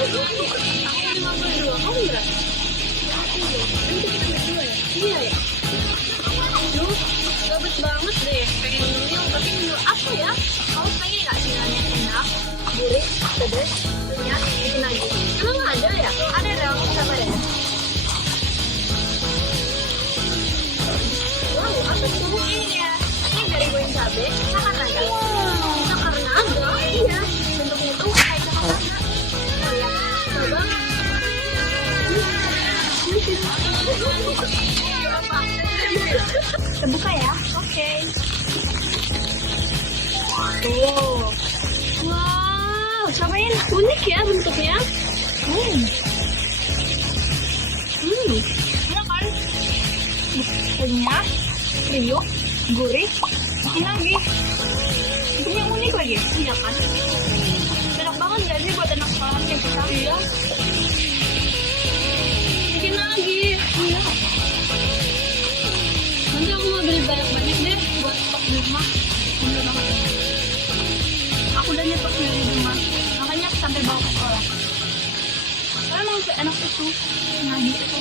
Aku 52, kamu berapa? Nanti kita berdua ya? Iya ya? Aduh, gabut banget deh. Pengen nyemil, tapi nyemil apa ya? Kamu pengen gak sih nanya enak? Gurih, pedas, renyah, bikin lagi. Emang ada ya? Ada dong, sama ya? Wow, apa tuh? Ini ya. Ini dari goreng cabai, cakar naga. Cakar naga? Iya. Bentuknya tuh kayak cakar naga. Oh ya, coba. Kita buka ya. Oke. Wow. Wow, cobain. Unik ya bentuknya. Enak kan? Renyah, kriuk, gurih, bikin lagi. Bentuknya unik lagi. Iya kan? Enak banget gak sih buat anak sekolah kayak kita? Iya. Bikin lagi. Iya. Nanti aku mau beli banyak-banyak deh buat stok di rumah. Bener banget. Aku udah nyetok dari rumah. Makanya sampai bawa ke sekolah. Karena emang enak itu. Nadi itu.